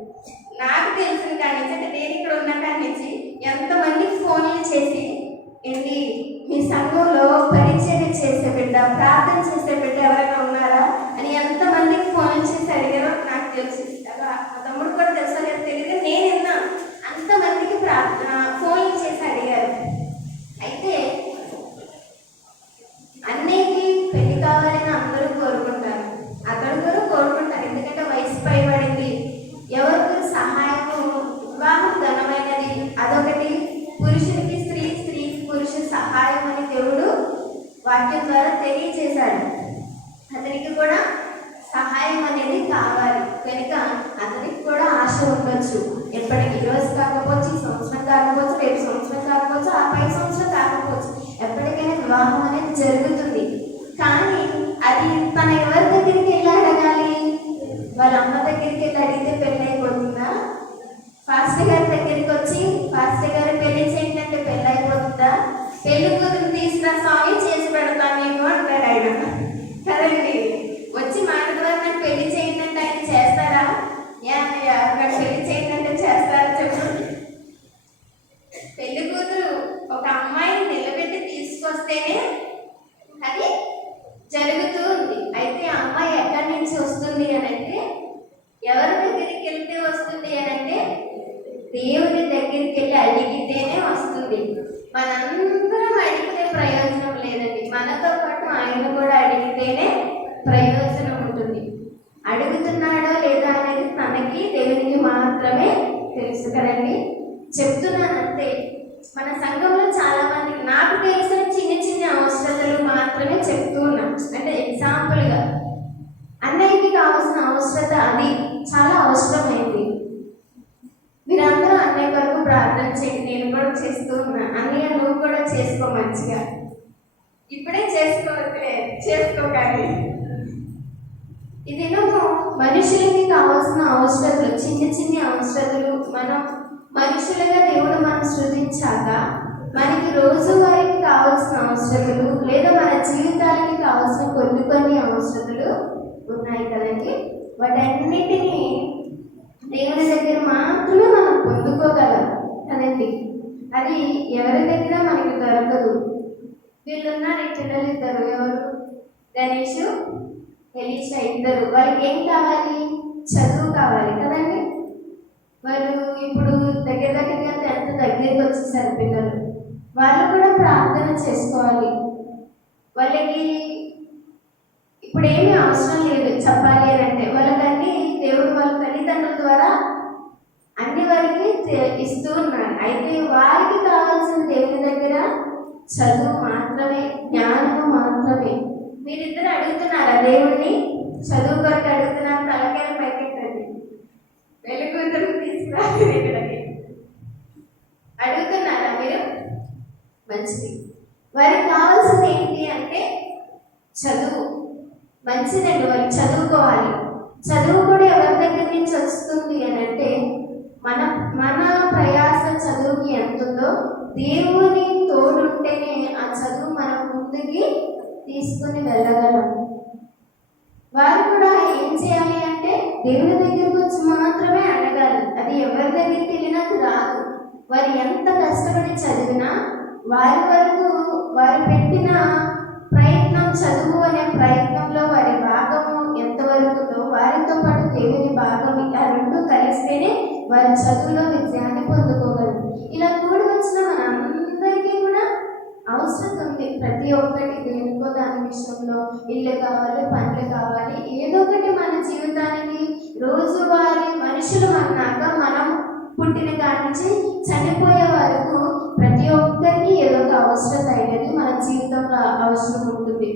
నాకు తెలిసిన కాడి నుంచి, అంటే నేను ఇక్కడ ఉన్న కాడి నుంచి ఎంతమందికి ఫోన్లు చేసి ఏంటి మీ సంఘంలో పరిచయం చేసే బిడ్డ, ప్రార్థన చేసే బిడ్డ ఎవరైనా ఉన్నారా అని ఎంతమందికి ఫోన్లు చేసి అడిగారో నాకు తెలుసు. మా తమ్ముడు కూడా తెలుసా లేదు తెలియదు, నేను విన్నా అంతమందికి ఫోన్లు చేసి అడిగారు. అయితే అన్నయ్యకి పెళ్లి కావాలని అందరూ కోరుకుంటారు, అతడు కూడా కోరుకుంటారు. ఎందుకంటే వయసు పైబడింది, ఎవరికి సహాయము, వివాహం ఘనమైనది, అదొకటి. పురుషుడికి స్త్రీ, స్త్రీకి పురుషు సహాయం అని దేవుడు వాక్యం ద్వారా తెలియజేశాడు. అతనికి కూడా సహాయం అనేది కావాలి కనుక అతనికి కూడా ఆశ ఉండొచ్చు. ఎప్పటికి ఈరోజు కాకపోవచ్చు, ఈ సంవత్సరం కాకపోవచ్చు, రేపు సంవత్సరం కాకపోవచ్చు, ఆ పై సంవత్సరం కాకపోవచ్చు, ఎప్పటికైనా వివాహం అనేది జరుగుతుంది. కానీ అది తన ఎవరి దగ్గరికి వెళ్ళి అడగాలి? వాళ్ళ అమ్మ దగ్గరికి వెళ్ళి అడిగితే పెళ్ళి అయిపోతుందా? పాస్టర్ గారి దగ్గరికి వచ్చి పాస్టర్ గారు పెళ్లి చేయండి అంటే పెళ్ళి అయిపోతుందా? పెళ్లి కూతురు తీసిన స్వామి చేసి పెడతానేమో అంటాడు ఆయన. అడిగితేనే అది జరుగుతూ ఉంది. అయితే ఆ అమ్మాయి ఎక్కడి నుంచి వస్తుంది అని అంటే, ఎవరి దగ్గరికి వెళ్తే వస్తుంది అని అంటే, దేవుని దగ్గరికి వెళ్ళి అడిగితేనే వస్తుంది. మనందరం అడిగితే ప్రయోజనం లేదండి. మనతో పాటు ఆయన కూడా అడిగితేనే ప్రయోజనం ఉంటుంది. అడుగుతున్నాడో లేదా అనేది తనకి దేవునికి మాత్రమే తెలుసు కదండి. చెప్తున్నానంతే. మన సంఘంలో చాలా మంది నాకు తెలిసిన చిన్న చిన్న అవసరతలు మాత్రమే చెప్తూ ఉన్నాం. అంటే ఎగ్జాంపుల్గా అన్నయ్యకి కావాల్సిన అవసరత అది చాలా అవసరమైంది. మీరందరూ అన్నయ్య వరకు ప్రార్థన చేయండి. నేను కూడా చేస్తూ ఉన్నా. అన్నయ్య నువ్వు కూడా చేసుకో మంచిగా. ఇప్పుడే చేసుకోకాలి. ఇది నువ్వు మనుషులకి కావాల్సిన అవసరతలు, చిన్న చిన్న అవసరతలు మనం మనుషులుగా దేవుడు మనం సృజించాక మనకి రోజువారీకి కావాల్సిన అవసరతలు లేదా మన జీవితానికి కావాల్సిన కొన్ని అవసరతలు ఉన్నాయి కదండి. వాటన్నిటినీ దేవుని దగ్గర మాత్రమే మనం పొందుకోగలం కదండి. అది ఎవరి దగ్గర మనకి దొరకదు. వీళ్ళున్నారు ఈ పిల్లలు ఇద్దరు, ఎవరు? గణేష్, ఎలీషా ఇద్దరు. వాళ్ళకి ఏం కావాలి? చదువు కావాలి కదండి. వాళ్ళు ఇప్పుడు దగ్గరగా 10th దగ్గరికి వచ్చేసారు పిల్లలు. వాళ్ళు కూడా ప్రార్థన చేసుకోవాలి. వాళ్ళకి ఇప్పుడు ఏమీ అవసరం లేదు చెప్పాలి అని అంటే. వాళ్ళకన్నీ దేవుడు వాళ్ళ తల్లిదండ్రుల ద్వారా అన్ని వారికి ఇస్తూ ఉన్నారు. అయితే వారికి కావాల్సిన దేవుని దగ్గర చదువు మాత్రమే, జ్ఞానము మాత్రమే. మీరిద్దరు అడుగుతున్నారా దేవుడిని? చదువు కొరకు అడుగుతున్నారు. తలకాయ పైకెట్టండి, వెలుగుతురు తీసుకురాలి ఇక్కడికి. అడుగుతున్నారా మీరు? మంచిది. వారికి కావాల్సింది ఏంటి అంటే చదువు. మంచిదండి, వాళ్ళు చదువుకోవాలి. చదువు కూడా ఎవరి దగ్గర నుంచి వస్తుంది అని అంటే, మన ప్రయాస చదువుకి ఎంత ఉందో దేవుని తోడుంటేనే ఆ చదువు మనం ముందుకి తీసుకుని వెళ్ళగలం. వారు కూడా ఏం చేయాలి అంటే దేవుని దగ్గరకు వచ్చి మాత్రమే అడగాలి. అది ఎవరి దగ్గరికి వెళ్ళినది రాదు. వారు ఎంత కష్టపడి చదివినా వారి వరకు వారు పెట్టిన ప్రయత్నం, చదువు అనే ప్రయత్నంలో వారి భాగము ఎంతవరకుతో వారితో పాటు దేవుని భాగం ఆ రెండు కలిస్తేనే వారి చదువులో విజయాన్ని పొందుకోగలరు. ఇలా కూడి వచ్చిన మనందరికీ కూడా అవసరం ఉంది. ప్రతి ఒక్కటి దేనికో దాని విషయంలో ఇల్లు కావాలి, పనులు కావాలి, ఏదో ఒకటి మన జీవితానికి రోజువారీ మనుషులు అన్నాక మనం పుట్టిన కాడి నుంచి చనిపోయే వరకు ప్రతి ఒక్కరికి ఏదో ఒక అవసరం అయినది మన జీవితంలో అవసరం ఉంటుంది.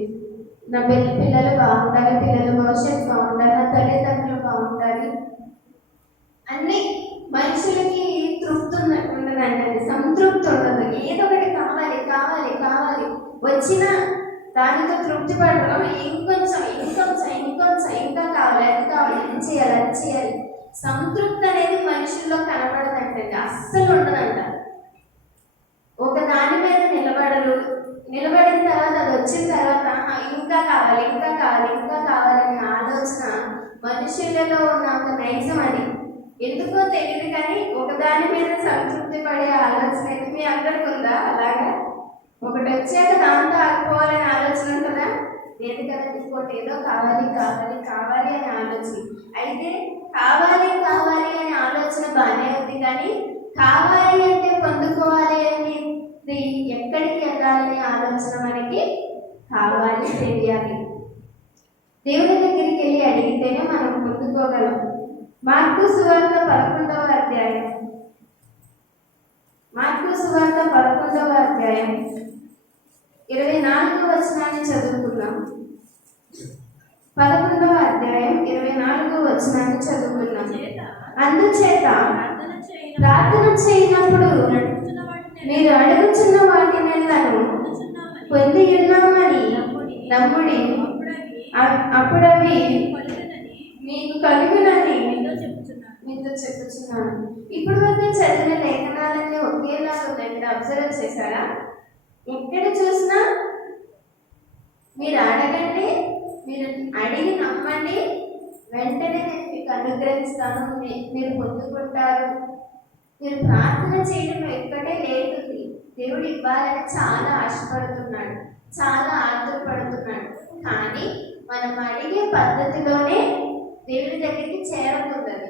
నా పిల్లలు బాగుండాలి, పిల్లల భవిష్యత్తు బాగుండాలి, నా తల్లిదండ్రులు బాగుండాలి. అన్ని మనుషులకి తృప్తి ఉండదండి, సంతృప్తి ఉండదు. ఏదో ఒకటి కావాలి కావాలి కావాలి. వచ్చిన దానితో తృప్తి పడడం, ఇంకొంచెం ఇంకొంచెం ఇంకొంచెం ఇంకా కావాలి, అది కావాలి, అది చేయాలి, అది చేయాలి. సంతృప్తి అనేది మనుషుల్లో కనబడదండి, అస్సలు ఉండదంట. ఒక దాని మీద నిలబడరు. నిలబడిన తర్వాత అది వచ్చిన తర్వాత ఇంకా కావాలి ఇంకా కావాలి ఇంకా కావాలనే ఆలోచన మనుషులలో ఉన్న ఒక నైజం. అది ఎందుకో తెలియదు కానీ ఒకదాని మీద సంతృప్తి పడే ఆలోచన అయితే మీ అందరికి ఉందా? అలాగా ఒకటి వచ్చాక దాంతో ఆగిపోవాలనే ఆలోచన ఉంటుందా? లేదు కదండి. ఇంకోటి ఏదో కావాలి కావాలి కావాలి అనే ఆలోచన. అయితే కావాలి కావాలి అనే ఆలోచన బాగానే ఉంది కానీ కావాలి అంటే పొందుకోవాలి అనేది ఎక్కడికి వెళ్ళాలనే ఆలోచన మనకి కావాలి, తెలియాలి. దేవుని దగ్గరికి వెళ్ళి అడిగితేనే మనం పొందుకోగలం. మార్కు సువార్త 11వ అధ్యాయం, మార్కు సువార్త 11వ అధ్యాయం 24వ వచనాన్ని చదువుకుందాం. 11వ అధ్యాయం 24వ వచనాన్ని చదువుకుందాం. అందుచేత ప్రార్థన చేయనప్పుడు మీరు అడుగుచున్న వాటిని పొంది ఉన్నామని నమ్ముడి, అప్పుడవి మీకు కలుగునని మీతో చెప్పుచున్నాను. ఇప్పుడు వరకు చదివిన లేఖనాలన్నీ ఒకేలాగా ఉన్నాయి. మీరు అబ్జర్వ్ చేశారా? ఎక్కడ చూసినా మీరు అడగండి, మీరు అడిగి నమ్మండి, వెంటనే నేను మీకు అనుగ్రహిస్తాను, మీరు పొందుకుంటారు. మీరు ప్రార్థన చేయడం ఎక్కడే లేదు. దేవుడు ఇవ్వాలని చాలా ఆశపడుతున్నాడు. ఆశపడుతున్నాడు, చాలా ఆతురపడుతున్నాడు. కానీ మనం అడిగే పద్ధతిలోనే దేవుని దగ్గరికి చేరకూడదు.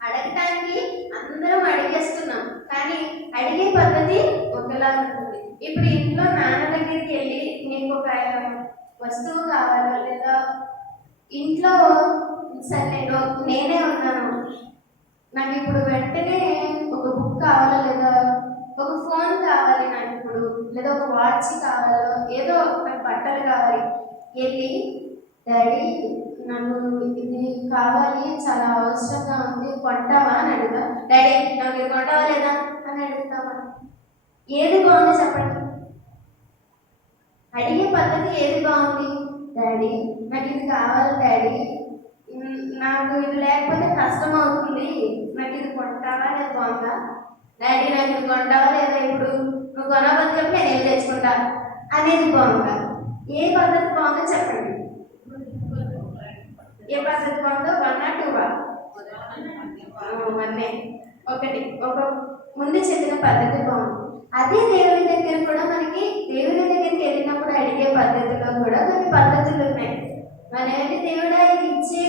అడగటానికి అందరం అడిగేస్తున్నాం, కానీ అడిగే పద్ధతి ఒకలా ఉంటుంది. ఇప్పుడు ఇంట్లో నాన్న దగ్గరికి వెళ్ళి నీకు ఒక వస్తువు కావాలో, లేదా ఇంట్లో సరే నేనే ఉన్నాను, నాకు ఇప్పుడు వెంటనే ఒక బుక్ కావాలో, లేదా ఒక ఫోన్ కావాలి నాకు ఇప్పుడు, లేదా ఒక వాచ్ కావాలో, ఏదో ఒక బట్టలు కావాలి, వెళ్ళి డాడీ నాకు ఇది కావాలి, చాలా అవసరంగా ఉంది, కొంటావా అని అడుగుతా. డాడీ నాకు ఇది కొంటావా లేదా అని అడుగుతావా? ఏది బాగుంది చెప్పండి? అడిగే పద్ధతి ఏది బాగుంది? డాడీ నాకు ఇది కావాలి, డాడీ నాకు ఇది లేకపోతే కష్టం అవుతుంది, నాకు ఇది కొంటావా లేదా బాగుందా? డాడీ నాకు ఇది కొంటావా లేదా, ఇప్పుడు నువ్వు కొనబోతే చెప్పి నేను వెళ్ళి తెచ్చుకుంటా అనేది బాగుందా? ఏ పద్ధతి బాగుందో చెప్పండి. ఏ పద్ధతి బాగుందో? 1 or 2? 1. ఒకటి ఒక ముందు చెప్పిన పద్ధతి బాగుంది. అదే దేవుని దగ్గర కూడా మనకి దేవుని దగ్గరికి వెళ్ళినప్పుడు అడిగే పద్ధతిలో కూడా కొన్ని పద్ధతులు ఉన్నాయి. మనకి దేవుడా ఇది ఇచ్చే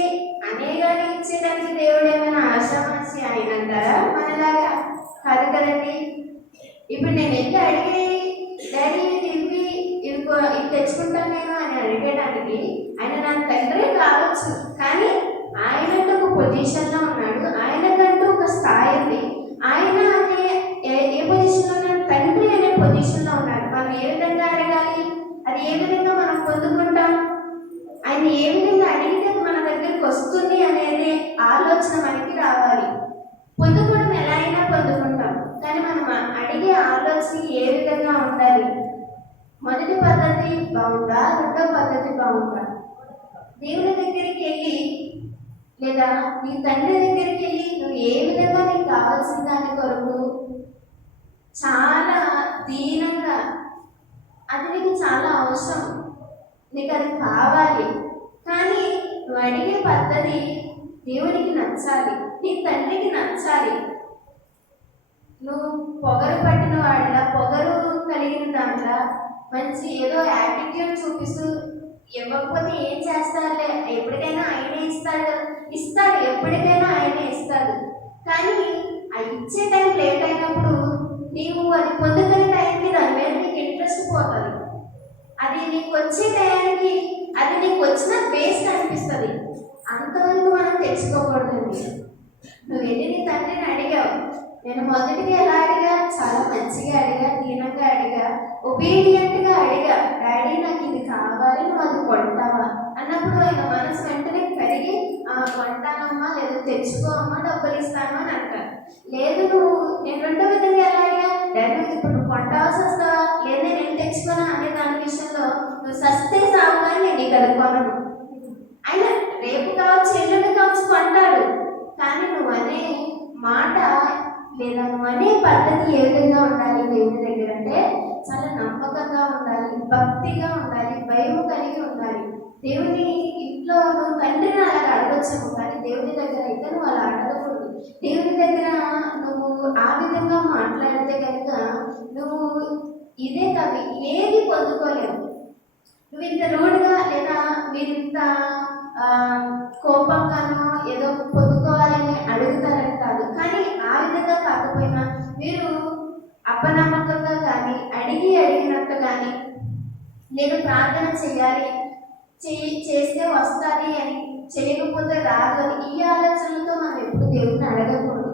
అనేగానే ఇచ్చేదానికి దేవుడు ఏమైనా ఆశామాసి ఆయన అంటారా? మనలాగా కాదు కదండి. ఇప్పుడు నేను వెళ్ళి అడిగి డాడీ ఇది ఇవి ఇది తెచ్చుకుంటాను నేను అని అడిగేదానికి ఆయన నా తండ్రి కావచ్చు, కానీ ఆయనంటూ ఒక పొజిషన్లో ఉన్నాడు, ఆయనకంటూ ఒక స్థాయి ఉంది. ఆయన అనే ఏ పొజిషన్లో ఉన్నాడు? తండ్రి అనే పొజిషన్లో ఉన్నాడు. మనం ఏ విధంగా అడగాలి, అది ఏ విధంగా మనం పొందుకుంటాం, ఆయన ఏ విధంగా అడిగితే మన దగ్గరికి వస్తుంది అనేది ఆలోచన మనకి రావాలి. పొందుకోవడం ఎలా అయినా పొందుకుంటాం, కానీ మనం అడిగే ఆలోచన ఏ విధంగా ఉండాలి? మొదటి పద్ధతి బాగుందా, రెండో పద్ధతి బాగుందా? దేవుని దగ్గరికి వెళ్ళి, లేదా నీ తండ్రి దగ్గరికి వెళ్ళి నువ్వు ఏ విధంగా నీకు కావాల్సిన దాని కొరకు చాలా దీనంగా, అది నీకు చాలా అవసరం, నీకు అది కావాలి, కానీ నువ్వు అడిగే పద్ధతి దేవునికి నచ్చాలి, నీ తండ్రికి నచ్చాలి. నువ్వు పొగరు పట్టిన వాడిలా, పొగరు కలిగిన దాంట్లో మంచి ఏదో యాటిట్యూడ్ చూపిస్తూ ఇవ్వకపోతే ఏం చేస్తారులే, ఎప్పటికైనా ఆయనే ఇస్తాడు, ఎప్పటికైనా ఆయనే ఇస్తాడు. కానీ ఆ ఇచ్చే టైం లేట్ అయినప్పుడు నీవు అది పొందుకునే టైంకి దాని మీద నీకు ఇంట్రెస్ట్ పోతుంది. అది నీకు వచ్చే టైంకి అది నీకు వచ్చిన వేస్ట్ అనిపిస్తుంది. అంతవరకు మనం తెచ్చుకోకూడదండి. నువ్వు వెళ్ళి నీ తండ్రిని అడిగావు, నేను మొదటిగా ఎలా అడిగా? చాలా మంచిగా అడిగా, దీనంగా అడిగా, ఒబీడియంట్గా అడిగా, డాడీ నాకు ఇది కావాలి, నువ్వు అది కొంటావా అన్నప్పుడు ఆయన మనసు వెంటనే కరిగి కొంటానమ్మా, లేదా తెచ్చుకో అమ్మా, డబ్బులు ఇస్తాను అని అంటారు. లేదు నేను రెండో విధంగా ఎలా అడిగా? డాడీ ఇప్పుడు నువ్వు కొంటాల్సి వస్తావా, లేదా నేను తెచ్చుకోనా అనే దాని విషయంలో నువ్వు సస్తే సాగు అని నేను నీకు అది కొనను. ఆయన రేపు కావచ్చు, ఎల్లుండి కావచ్చు కొంటాడు, కానీ నువ్వు అనే మాట లేదా నువ్వు అనే పద్ధతి ఏ విధంగా ఉండాలి దేవుని దగ్గర అంటే చాలా నమ్మకంగా ఉండాలి, భక్తిగా ఉండాలి, భయం కలిగి ఉండాలి. దేవుని ఇంట్లో నువ్వు తండ్రిని అలా అడగొచ్చాము, కానీ దేవుని దగ్గర అయితే నువ్వు అలా అడగకూడదు. దేవుని దగ్గర నువ్వు ఆ విధంగా మాట్లాడితే కనుక నువ్వు ఇదే కాదు ఏది పొందుకోలేవు. నువ్వు ఇంత రూడ్గా లేదా మీరు ఇంత కోపంగానో ఏదో పొందుకోవాలని అడుగుతారని కాదు, కానీ ఆ విధంగా కాకపోయినా మీరు అపనమ్మకంగా కానీ అడిగినట్టు కానీ నేను ప్రార్థన చేయాలి, చేస్తే వస్తుంది అని, చేయకపోతే రాదు అని ఈ ఆలోచనలతో మనం ఎప్పుడు దేవుడిని అడగకూడదు.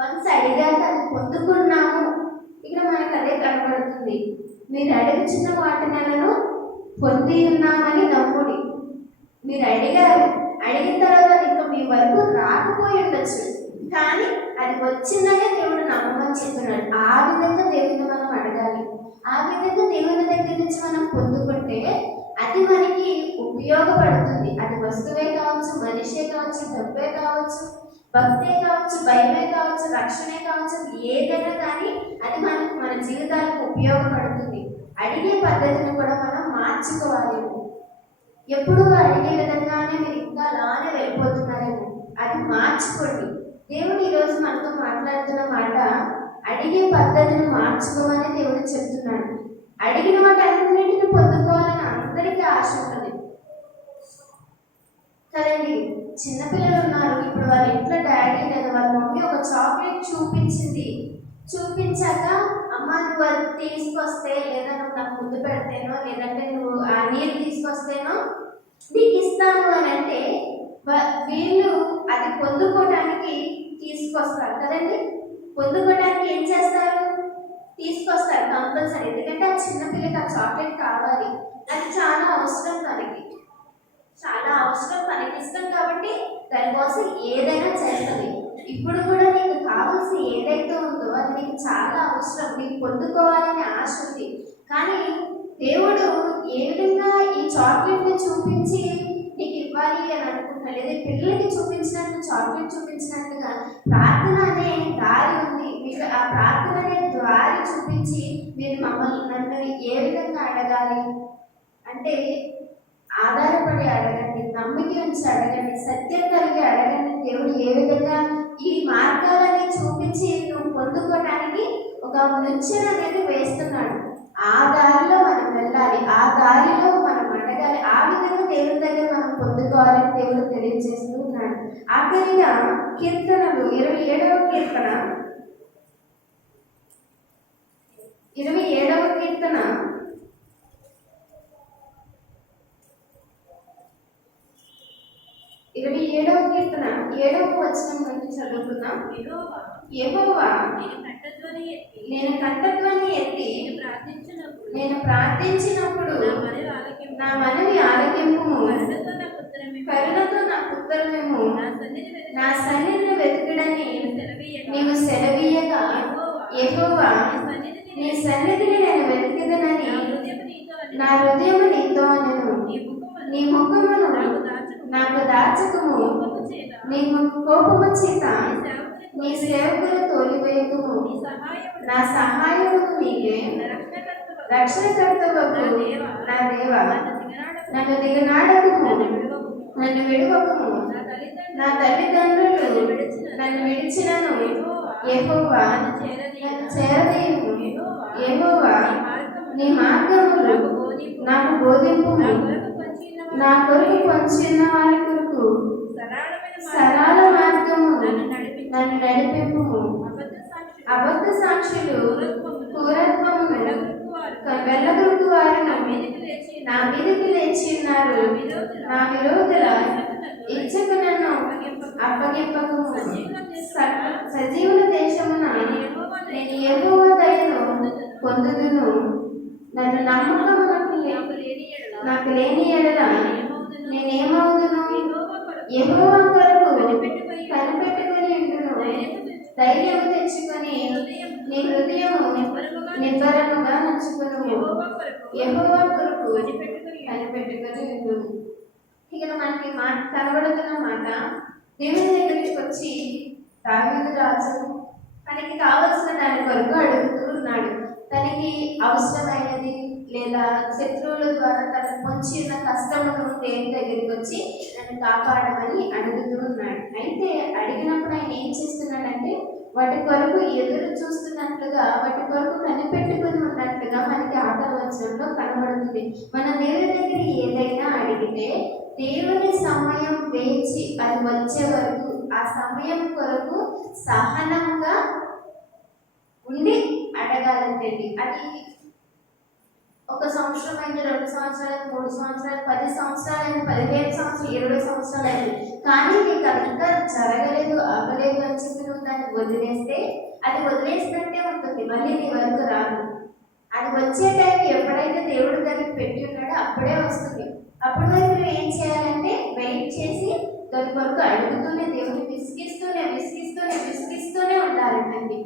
వన్స్ అడిగాక అది పొందుకున్నాము, ఇక్కడ మనకు అదే కనబడుతుంది. మీరు అడుగుచున్న వాటినను పొంది ఉన్నామని నమ్ముడి. మీరు అడిగారు, అడిగిన తర్వాత ఇంకా మీ వరకు రాకపోయి ఉండొచ్చు, కానీ అది వచ్చిందనే దేవుడు నమ్మమని చెప్తున్నాడు. ఆ విధంగా దేవుడిని మనం అడగాలి. ఆ విధంగా దేవుని దగ్గర నుంచి మనం పొందుకుంటే అది మనకి ఉపయోగపడుతుంది. అది వస్తువే కావచ్చు, మనిషే కావచ్చు, డబ్బే కావచ్చు, భక్తే కావచ్చు, భయమే కావచ్చు, రక్షణే కావచ్చు, ఏదైనా కానీ అది మనకు మన జీవితాలకు ఉపయోగపడుతుంది. అడిగే పద్ధతిని కూడా మనం మార్చుకోవాలి. ఎప్పుడు అడిగే విధంగానే మీరు ఇంకా అలానే వెళ్ళిపోతున్నారేమో, అది మార్చుకోండి. దేవుడు ఈరోజు మనతో మాట్లాడుతున్న మాట అడిగే పద్ధతిని మార్చుకోమని దేవుడు చెప్తున్నాడు. అడిగిన వాటన్నిటిని పొందుకోవాలని అందరికీ ఆశ ఉంటుంది కదండి. చిన్నపిల్లలు ఉన్నారు, ఇప్పుడు వాళ్ళ ఇంట్లో డాడీ లేదా వాళ్ళ మమ్మీ ఒక చాక్లెట్ చూపించాక అమ్మ నువ్వు అది తీసుకొస్తే, లేదా నువ్వు నాకు ముందు పెడితేనో, లేదంటే నువ్వు ఆ నీరు తీసుకొస్తేనో నీకు ఇస్తాను అని అంటే వీళ్ళు అది పొందుకోవడానికి తీసుకొస్తారు కదండి. పొందుకోవడానికి ఏం చేస్తారు? తీసుకొస్తారు కంపల్సరీ. ఎందుకంటే ఆ చిన్నపిల్లకి ఆ చాక్లెట్ కావాలి, అది చాలా అవసరం తనకి, చాలా అవసరం, తనకి ఇష్టం కాబట్టి దానికోసం ఏదైనా చేస్తుంది. ఇప్పుడు కూడా నీకు కావాల్సి ఏదైతే ఉందో అది నీకు చాలా అవసరం, నీకు పొందుకోవాలని ఆశ ఉంది. కానీ దేవుడు ఏ విధంగా ఈ చాక్లెట్ని చూపించి నీకు ఇవ్వాలి అని అనుకుంటున్నా, లేదా పిల్లలకి చూపించినట్టు చాక్లెట్ చూపించినట్టుగా ప్రార్థన అనే దారి ఉంది. మీకు ఆ ప్రార్థన అనే దారి చూపించి మీరు నన్ను ఏ విధంగా అడగాలి అంటే ఆధారపడి అడగండి, నమ్మిక ఉంచి అడగండి, సత్యం కలిగి అడగండి. దేవుడు ఏ విధంగా ఈ మార్గాలని చూపించి నువ్వు పొందుకోవడానికి ఒక నిచ్చెన అనేది వేస్తున్నాడు. ఆ దారిలో మనం వెళ్ళాలి, ఆ దారిలో మనం అడగాలి, ఆ విధంగా దేవుని దగ్గర మనం పొందుకోవాలని దేవుడు తెలియజేస్తూ ఉన్నాడు. ఆఖరిగా కీర్తనలు 27వ కీర్తన 27వ కీర్తన 27వ కీర్తన 7వ వచనం నుండి చదువుకుందాం. యెహోవా నేను కంఠధ్వని ఎత్తి నేను ప్రార్థించినప్పుడు నా మనవి ఆలకింపుము, కరుణతో నాకు ఉత్తరమేమో, నా సన్నిధిని వెతుకుడని నీవు సెలవీయగా, యెహోవా నీ సన్నిధిని నేను వెతికిదనని నా హృదయము నీతో అనెను. నీ ముఖమును నాకు దాచకుము, నీ కోపము చేత నీ సేవకులు తోలివేయకుము. నా సహాయమును నీవే, రక్షణకర్తవగు నా దేవా, నన్ను దిగనాడకుము, నన్ను విడువకుము. నా తల్లిదండ్రులు నన్ను విడిచినను, యెహోవా నన్ను చేరదీయుము. యెహోవా నీ మార్గములు నాకు బోధింపుము, నా కొరకు పొంచిన వారి కొరకు సరళ మార్గము నన్ను నడిపింపుము. అబద్ధ సాక్షులు క్రూరత్వమును వెళ్ళగొరుకు వారు నా మీదకి లేచి ఉన్నారు. నా విరోధుల ఇచ్చకు నన్ను అప్పగింపకము. సజీవుల దేశమున నేను యెహోవా దయను పొందుదును. నన్ను నమ్మకమునకు నాకు లేని ఎడల నేనేమవుదును? యెహోవా కొరకు కనిపెట్టుకుని ఉండును. ధైర్యము తెచ్చుకొని నీ హృదయము నిబ్బరముగా నచ్చుకును. యెహోవా కొరకు కనిపెట్టుకుని ఉండు. ఇక్కడ మనకి మాట కనబడుతున్న మాట, దేవుని దగ్గరికి వచ్చి దావీదు రాజు తనకి కావలసిన దాని కొరకు అడుగుతూ ఉన్నాడు. తనకి అవసరమైనది లేదా శత్రువుల ద్వారా తనకు పొంచి ఉన్న కష్టమును దేవుని దగ్గరికి వచ్చి నన్ను కాపాడమని అడుగుతూ ఉన్నాడు. అయితే అడిగినప్పుడు ఆయన ఏం చేస్తున్నాడంటే వాటి కొరకు ఎదురు చూస్తున్నట్లుగా, వాటి కొరకు కనిపెట్టుకుని ఉన్నట్లుగా మనకి ఆఖరి వచనంలో కనబడుతుంది. మన దేవుని దగ్గర ఏదైనా అడిగితే దేవుని సమయం వేచి అది వచ్చే వరకు ఆ సమయం కొరకు సహనంగా ఉండి అడగాలంటే అది 1 సంవత్సరం అయింది, 2 సంవత్సరాలు, 3 సంవత్సరాలు, 10 సంవత్సరాలు, 15 సంవత్సరాలు, 20 సంవత్సరాలు అయింది, కానీ నీకు అంతా జరగలేదు, అవ్వలేదు అని చెప్పి నువ్వు దాన్ని వదిలేస్తే అది వదిలేసినట్టే ఉంటుంది, మళ్ళీ నీ వరకు రాదు. అది వచ్చే టైం ఎప్పుడైతే దేవుడి దగ్గర పెట్టి ఉన్నాడో అప్పుడే వస్తుంది. అప్పుడు వరకు నువ్వు ఏం చేయాలంటే వెయిట్ చేసి దాని కొరకు అడుగుతూనే దేవుని విసిగిస్తూనే ఉండాలండి.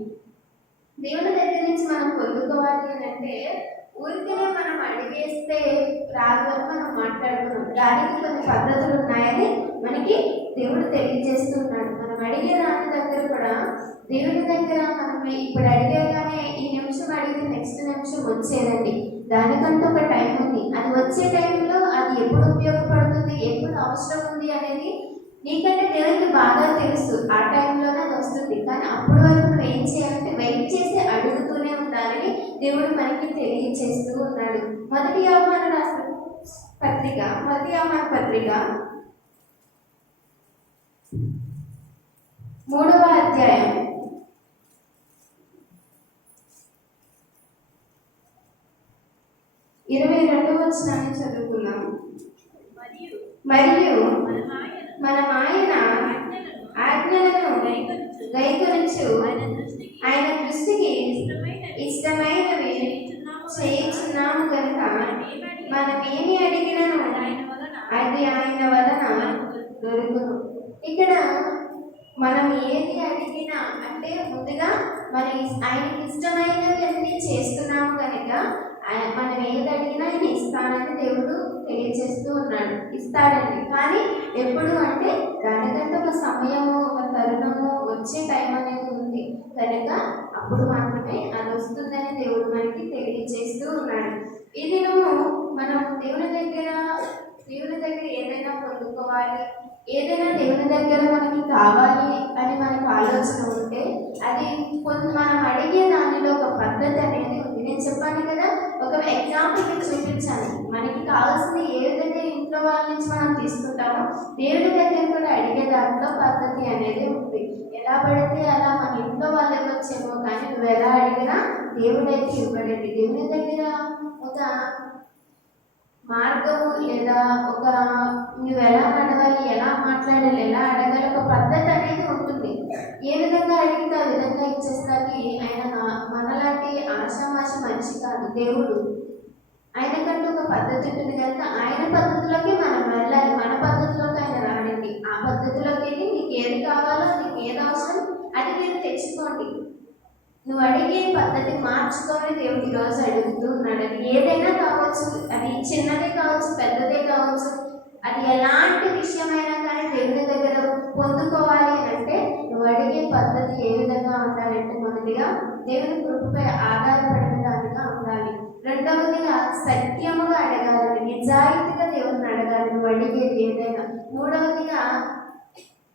దేవుని దగ్గర నుంచి మనం పొందుకోవాలి అని అంటే ఊరికనే మనం అడిగేస్తే రాదు అని మనం మాట్లాడుకున్నాం. దానికి కొన్ని పద్ధతులు ఉన్నాయని మనకి దేవుడు తెలియజేస్తున్నాడు. మనం అడిగే దాని దగ్గర కూడా దేవుని దగ్గర మనం ఇప్పుడు అడిగేగానే ఈ నిమిషం అడిగితే నెక్స్ట్ నిమిషం వచ్చేదండి. దానికంటూ ఒక టైం ఉంది. అది వచ్చే టైంలో అది ఎప్పుడు ఉపయోగపడుతుంది, ఎప్పుడు అవసరం ఉంది అనేది నీకంటే దేవునికి బాగా తెలుసు. ఆ టైంలోనే అది వస్తుంది. కానీ అప్పటి వరకు నువ్వు ఏం చేయాలంటే వెయిట్ చేసి అడుగుతూనే ఉండాలని దేవుడు మనకి తెలియచేస్తూ ఉన్నాడు. మొదటి యోహాను రాసిన పత్రిక 3వ అధ్యాయం 22వ వచనాన్ని చదువుకున్నాం. మరియు మనం ఆయన ఆజ్ఞలను గైకొనుచు ఆయన దృష్టికి ఇష్టమైనవి చేయుచున్నాము కనుక మనం ఏమి అడిగినను అది ఆయన వలన దొరుకును. ఇక్కడ మనం ఏది అడిగినా అంటే ముందుగా ఆయనకి ఇష్టమైనవి అన్ని చేస్తున్నాము కనుక మనం ఏది అడిగినా ఆయన ఇస్తానని దేవుడు తెలియజేస్తూ ఉన్నాడు. ఇస్తాడండి, కానీ ఎప్పుడు అంటే దానికంటే ఒక సమయము, ఒక తరుణము, వచ్చే టైం అనేది ఉంది కనుక అప్పుడు మాత్రమే అది వస్తుందని దేవుడు మనకి తెలియజేస్తూ ఉన్నాడు. ఇది మనం దేవుని దగ్గర ఏదైనా పొందుకోవాలి, ఏదైనా దేవుని దగ్గర మనకి కావాలి అని మనకు ఆలోచన ఉంటే అది మనం అడిగే దానిలో ఒక పద్ధతి అనేది ఉంది. నేను చెప్పాను కదా, ఒక ఎగ్జాంపుల్ మీకు చూపించాను. మనకి కావాల్సింది ఏ విధంగా ఇంట్లో వాళ్ళ నుంచి మనం తీసుకుంటామో దేవుని దగ్గర కూడా అడిగే దాంట్లో పద్ధతి అనేది ఉంది. ఎలా పడితే అలా మన ఇంట్లో వాళ్ళు ఇవ్వచ్చేమో, కానీ నువ్వు ఎలా అడిగినా దేవుడైతే ఇవ్వడండి. దేవుని దగ్గర ఒక మార్గము లేదా ఒక నువ్వు ఎలా అడగాలి, ఎలా మాట్లాడాలి, ఎలా అడగాలి, ఒక పద్ధతి అనేది ఉంటుంది. ఏ విధంగా అడిగితే ఆ విధంగా ఇచ్చేస్తాకి ఆయన మనలాంటి ఆశామాష మనిషి కాదు దేవుడు. ఆయనకంటూ ఒక పద్ధతి ఉంటుంది కనుక ఆయన పద్ధతిలోకి మనం వెళ్ళాలి. మన పద్ధతిలోకి ఆయన రాడండి. ఆ పద్ధతిలోకి వెళ్ళి నీకు ఏది కావాలో, నీకు ఏది అవసరం అది మీరు తెచ్చుకోండి. నువ్వు అడిగే పద్ధతి మార్చుకొని దేవుడు ఈరోజు అడుగుతూ ఉన్నాడు. అది ఏదైనా కావచ్చు, అది చిన్నదే కావచ్చు, పెద్దదే కావచ్చు, అది ఎలాంటి విషయమైనా కానీ దేవుని దగ్గర పొందుకోవాలి అంటే నువ్వు అడిగే పద్ధతి ఏ విధంగా ఉండాలంటే మొదటిగా దేవుని కృపపై ఆధారపడిన దానిగా ఉండాలి. రెండవదిగా సత్యముగా అడగాలి, నిజాయితీగా దేవుని అడగాలి నువ్వు అడిగేది ఏదైనా. మూడవదిగా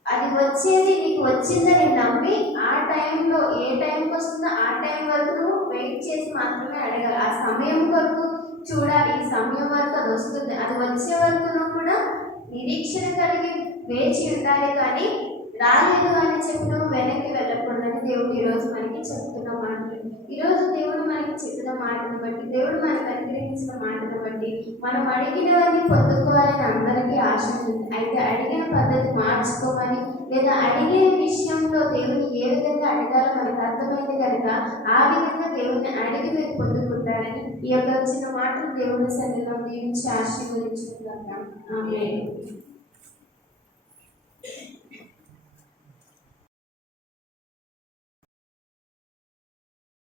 అది వచ్చేది నీకు వచ్చిందని నమ్మి ఆ టైంలో ఏ టైంకి వస్తుందో ఆ టైం వరకు నువ్వు వెయిట్ చేసి మాత్రమే అడగాలి. ఆ సమయం వరకు చూడాలి, ఈ సమయం వరకు అది వస్తుంది, అది వచ్చే వరకు నువ్వు కూడా నిరీక్షణ కలిగి వేచి ఉండాలి. కానీ రాలేదు అని చెప్పి నువ్వు వెనక్కి వెళ్ళకూడదని దేవుడు ఈరోజు మనకి చెప్తున్న మాటలు. ఈరోజు దేవుడు మనకి చెప్పిన మాటను బట్టి, దేవుడు మనకు అనుగ్రహించిన మాటను బట్టి మనం అడిగినవన్నీ పొందుకోవాలని అందరికీ ఆశ ఉంది. అయితే అడిగిన పద్ధతి మార్చుకోమని లేదా అడిగే విషయంలో దేవుని ఏ విధంగా అడగాలో మనకు అర్థమైంది కనుక ఆ విధంగా దేవుడిని అడిగి మీరు పొందుకుంటారని ఈ యొక్క చిన్న మాటలు దేవుని సన్నిధిలో దీవించి ఆశీర్వదించుకుంటాం. ఆమేన్.